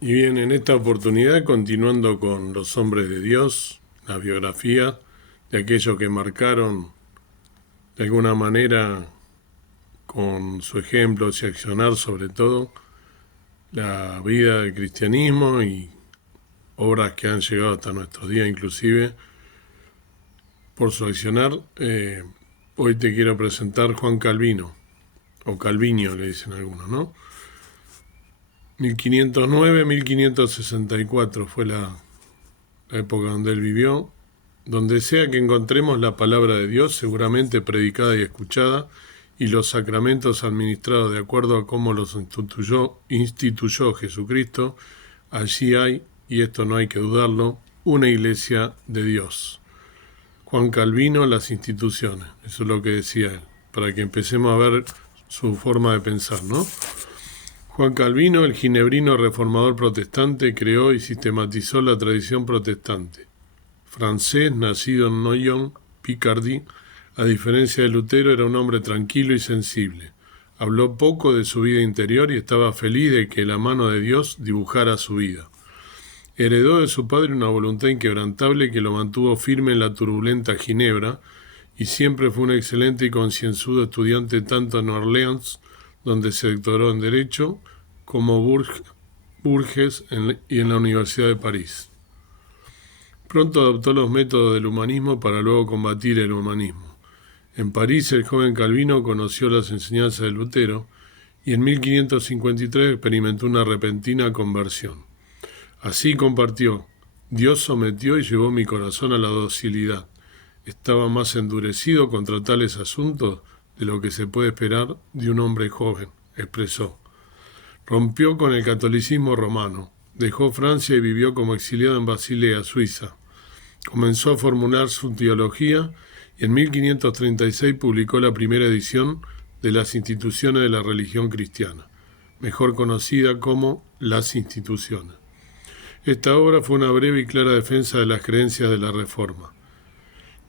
Y bien, en esta oportunidad, continuando con los hombres de Dios, la biografía de aquellos que marcaron de alguna manera con su ejemplo y accionar sobre todo la vida del cristianismo y obras que han llegado hasta nuestros días inclusive por su accionar. Hoy te quiero presentar Juan Calvino, o Calviño le dicen algunos, ¿no? 1509-1564 fue la época donde él vivió. Donde sea que encontremos la palabra de Dios, seguramente predicada y escuchada, y los sacramentos administrados de acuerdo a cómo los instituyó Jesucristo, allí hay, y esto no hay que dudarlo, una iglesia de Dios. Juan Calvino, las instituciones, eso es lo que decía él, para que empecemos a ver su forma de pensar, ¿no? Juan Calvino, el ginebrino reformador protestante, creó y sistematizó la tradición protestante. Francés, nacido en Noyon, Picardie, a diferencia de Lutero, era un hombre tranquilo y sensible. Habló poco de su vida interior y estaba feliz de que la mano de Dios dibujara su vida. Heredó de su padre una voluntad inquebrantable que lo mantuvo firme en la turbulenta Ginebra y siempre fue un excelente y concienzudo estudiante tanto en Orleans, donde se doctoró en Derecho, como Bourges y en la Universidad de París. Pronto adoptó los métodos del humanismo para luego combatir el humanismo. En París el joven Calvino conoció las enseñanzas de Lutero y en 1553 experimentó una repentina conversión. Así compartió: Dios sometió y llevó mi corazón a la docilidad. Estaba más endurecido contra tales asuntos de lo que se puede esperar de un hombre joven, expresó. Rompió con el catolicismo romano. Dejó Francia y vivió como exiliado en Basilea, Suiza. Comenzó a formular su teología y en 1536 publicó la primera edición de las instituciones de la religión cristiana, mejor conocida como Las Instituciones. Esta obra fue una breve y clara defensa de las creencias de la Reforma.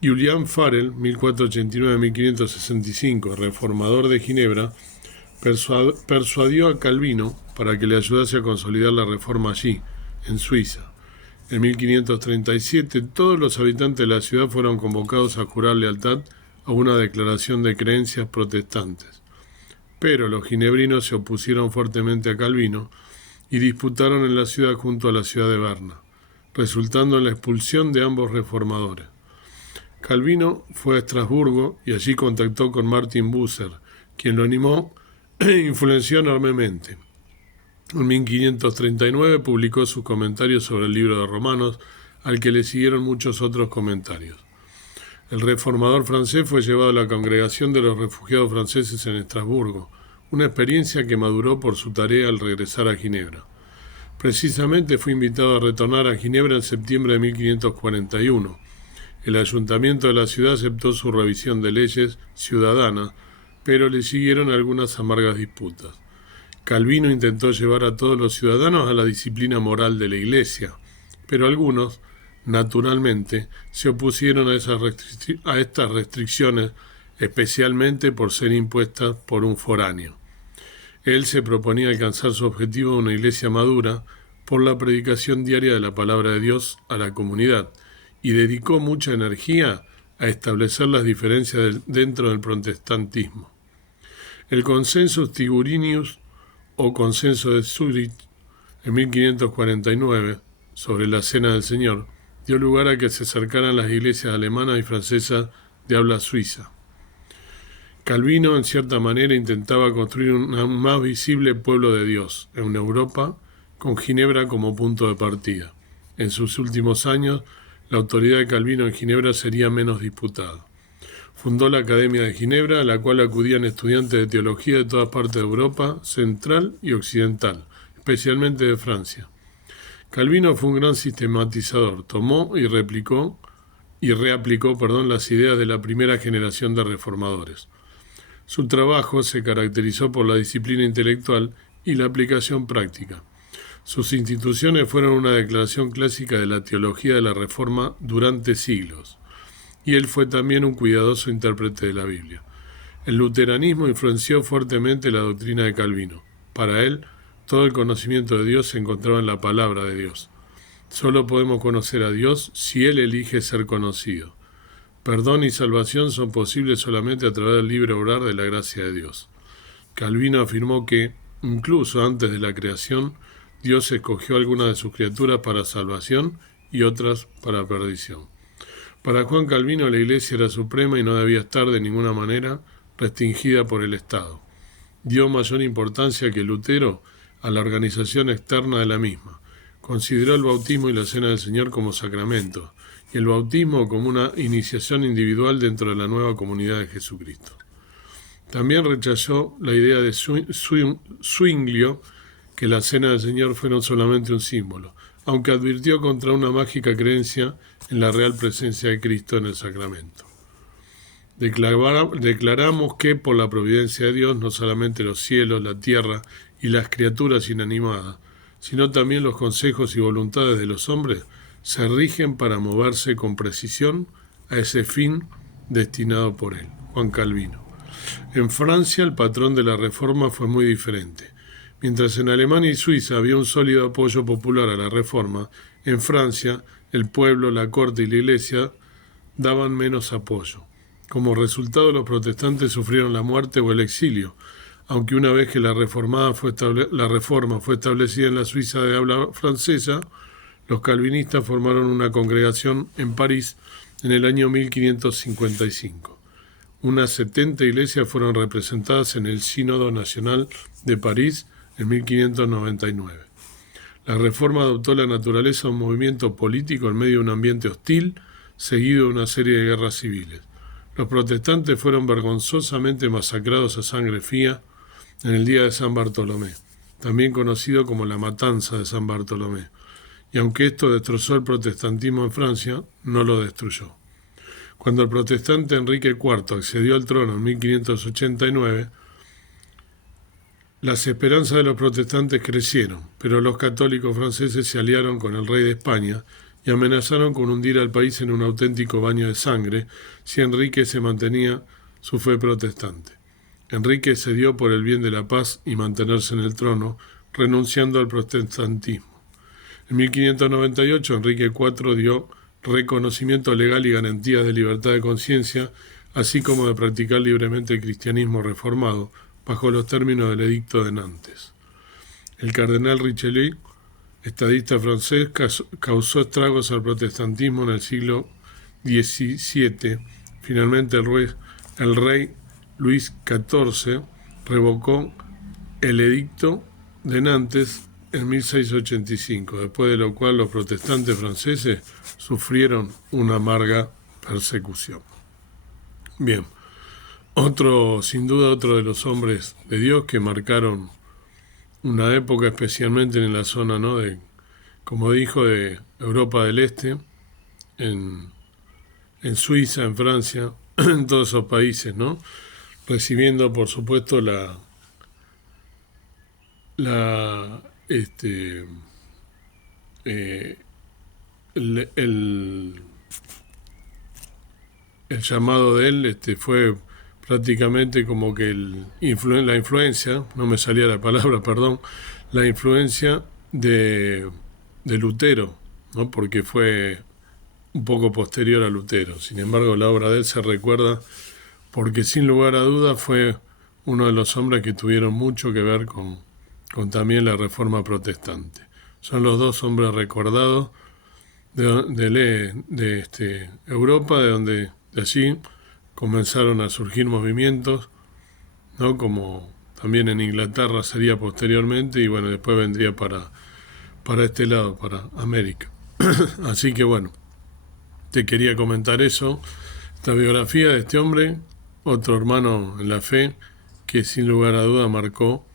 Julian Farel, 1489-1565, reformador de Ginebra, persuadió a Calvino para que le ayudase a consolidar la Reforma allí, en Suiza. En 1537, todos los habitantes de la ciudad fueron convocados a jurar lealtad a una declaración de creencias protestantes. Pero los ginebrinos se opusieron fuertemente a Calvino y disputaron en la ciudad junto a la ciudad de Berna, resultando en la expulsión de ambos reformadores. Calvino fue a Estrasburgo y allí contactó con Martin Bucer, quien lo animó e influenció enormemente. En 1539 publicó sus comentarios sobre el libro de Romanos, al que le siguieron muchos otros comentarios. El reformador francés fue llevado a la congregación de los refugiados franceses en Estrasburgo, una experiencia que maduró por su tarea al regresar a Ginebra. Precisamente fue invitado a retornar a Ginebra en septiembre de 1541. El ayuntamiento de la ciudad aceptó su revisión de leyes ciudadanas, pero le siguieron algunas amargas disputas. Calvino intentó llevar a todos los ciudadanos a la disciplina moral de la Iglesia, pero algunos, naturalmente, se opusieron a estas restricciones, especialmente por ser impuestas por un foráneo. Él se proponía alcanzar su objetivo de una iglesia madura por la predicación diaria de la palabra de Dios a la comunidad y dedicó mucha energía a establecer las diferencias dentro del protestantismo. El Consensus Tigurinius o Consenso de Zúrich en 1549 sobre la Cena del Señor dio lugar a que se acercaran las iglesias alemanas y francesas de habla suiza. Calvino, en cierta manera, intentaba construir un más visible pueblo de Dios en Europa, con Ginebra como punto de partida. En sus últimos años, la autoridad de Calvino en Ginebra sería menos disputada. Fundó la Academia de Ginebra, a la cual acudían estudiantes de teología de todas partes de Europa central y occidental, especialmente de Francia. Calvino fue un gran sistematizador, tomó y reaplicó las ideas de la primera generación de reformadores. Su trabajo se caracterizó por la disciplina intelectual y la aplicación práctica. Sus instituciones fueron una declaración clásica de la teología de la Reforma durante siglos, y él fue también un cuidadoso intérprete de la Biblia. El luteranismo influenció fuertemente la doctrina de Calvino. Para él, Todo el conocimiento de Dios se encontraba en la palabra de Dios. Solo podemos conocer a Dios si Él elige ser conocido. Perdón y salvación son posibles solamente a través del libre obrar de la gracia de Dios. Calvino afirmó que, incluso antes de la creación, Dios escogió algunas de sus criaturas para salvación y otras para perdición. Para Juan Calvino, la Iglesia era suprema y no debía estar de ninguna manera restringida por el Estado. Dio mayor importancia que Lutero a la organización externa de la misma. Consideró el bautismo y la cena del Señor como sacramentos, y el bautismo como una iniciación individual dentro de la nueva comunidad de Jesucristo. También rechazó la idea de Zwinglio, que la cena del Señor fuera solamente un símbolo, aunque advirtió contra una mágica creencia en la real presencia de Cristo en el sacramento. Declaramos que por la providencia de Dios no solamente los cielos, la tierra y las criaturas inanimadas, sino también los consejos y voluntades de los hombres se rigen para moverse con precisión a ese fin destinado por él. Juan Calvino. En Francia el patrón de la Reforma fue muy diferente. Mientras en Alemania y Suiza había un sólido apoyo popular a la Reforma, en Francia el pueblo, la corte y la Iglesia daban menos apoyo. Como resultado, los protestantes sufrieron la muerte o el exilio, aunque una vez que la reforma fue establecida en la Suiza de habla francesa, los calvinistas formaron una congregación en París en el año 1555. Unas 70 iglesias fueron representadas en el Sínodo Nacional de París en 1599. La Reforma adoptó la naturaleza de un movimiento político en medio de un ambiente hostil, seguido de una serie de guerras civiles. Los protestantes fueron vergonzosamente masacrados a sangre fría en el día de San Bartolomé, también conocido como la Matanza de San Bartolomé, y aunque esto destrozó el protestantismo en Francia, no lo destruyó. Cuando el protestante Enrique IV accedió al trono en 1589, las esperanzas de los protestantes crecieron, pero los católicos franceses se aliaron con el rey de España y amenazaron con hundir al país en un auténtico baño de sangre si Enrique se mantenía su fe protestante. Enrique cedió por el bien de la paz y mantenerse en el trono, renunciando al protestantismo. En 1598 Enrique IV dio reconocimiento legal y garantías de libertad de conciencia, así como de practicar libremente el cristianismo reformado, bajo los términos del Edicto de Nantes. El cardenal Richelieu, estadista francés, causó estragos al protestantismo en el siglo XVII. Finalmente el rey Luis XIV revocó el Edicto de Nantes en 1685, después de lo cual los protestantes franceses sufrieron una amarga persecución. Bien, sin duda otro de los hombres de Dios que marcaron una época, especialmente en la zona, ¿no?, como dijo, de Europa del Este, en Suiza, en Francia, en todos esos países, ¿no?, recibiendo, por supuesto, el llamado de él fue prácticamente como que la influencia, no me salía la palabra, perdón, la influencia de Lutero, ¿no?, porque fue un poco posterior a Lutero. Sin embargo, la obra de él se recuerda porque sin lugar a dudas fue uno de los hombres que tuvieron mucho que ver con también la Reforma protestante. Son los dos hombres recordados de Europa, de allí comenzaron a surgir movimientos, ¿no?, como también en Inglaterra sería posteriormente, y bueno, después vendría para este lado, para América. Así que bueno, te quería comentar eso, esta biografía de este hombre, otro hermano en la fe, que sin lugar a duda marcó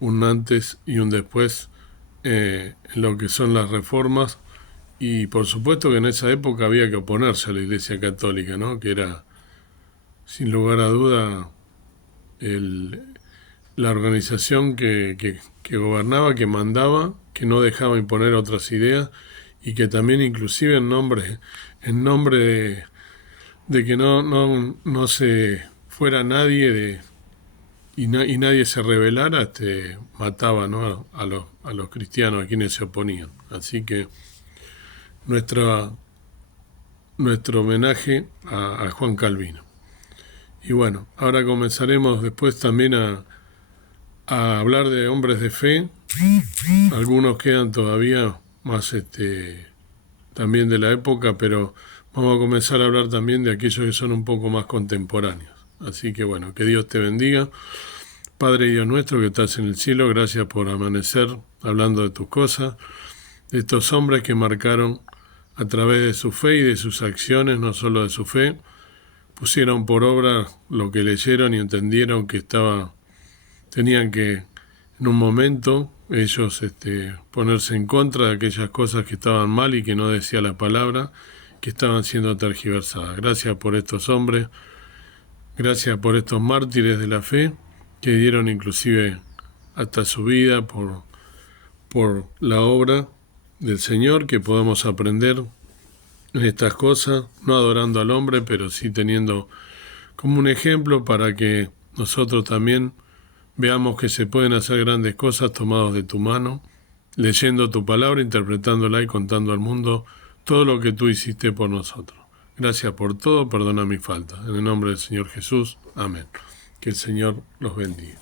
un antes y un después en lo que son las reformas, y por supuesto que en esa época había que oponerse a la Iglesia Católica, ¿no?, que era sin lugar a duda la organización que gobernaba, que mandaba, que no dejaba imponer otras ideas, y que también inclusive en nombre de que no se fuera nadie y nadie se rebelara, mataba, ¿no?, a los cristianos, a quienes se oponían. Así que nuestro homenaje a Juan Calvino. Y bueno, ahora comenzaremos después también a hablar de hombres de fe. Algunos quedan todavía más también de la época, pero vamos a comenzar a hablar también de aquellos que son un poco más contemporáneos. Así que bueno, que Dios te bendiga. Padre Dios nuestro que estás en el cielo, gracias por amanecer hablando de tus cosas, de estos hombres que marcaron a través de su fe y de sus acciones, no solo de su fe, pusieron por obra lo que leyeron y entendieron que tenían que en un momento ellos ponerse en contra de aquellas cosas que estaban mal y que no decía la palabra, que estaban siendo tergiversadas. Gracias por estos hombres, gracias por estos mártires de la fe que dieron inclusive hasta su vida por la obra del Señor, que podamos aprender en estas cosas, no adorando al hombre, pero sí teniendo como un ejemplo para que nosotros también veamos que se pueden hacer grandes cosas tomados de tu mano, leyendo tu palabra, interpretándola y contando al mundo todo lo que tú hiciste por nosotros. Gracias por todo, perdona mis faltas. En el nombre del Señor Jesús, amén. Que el Señor los bendiga.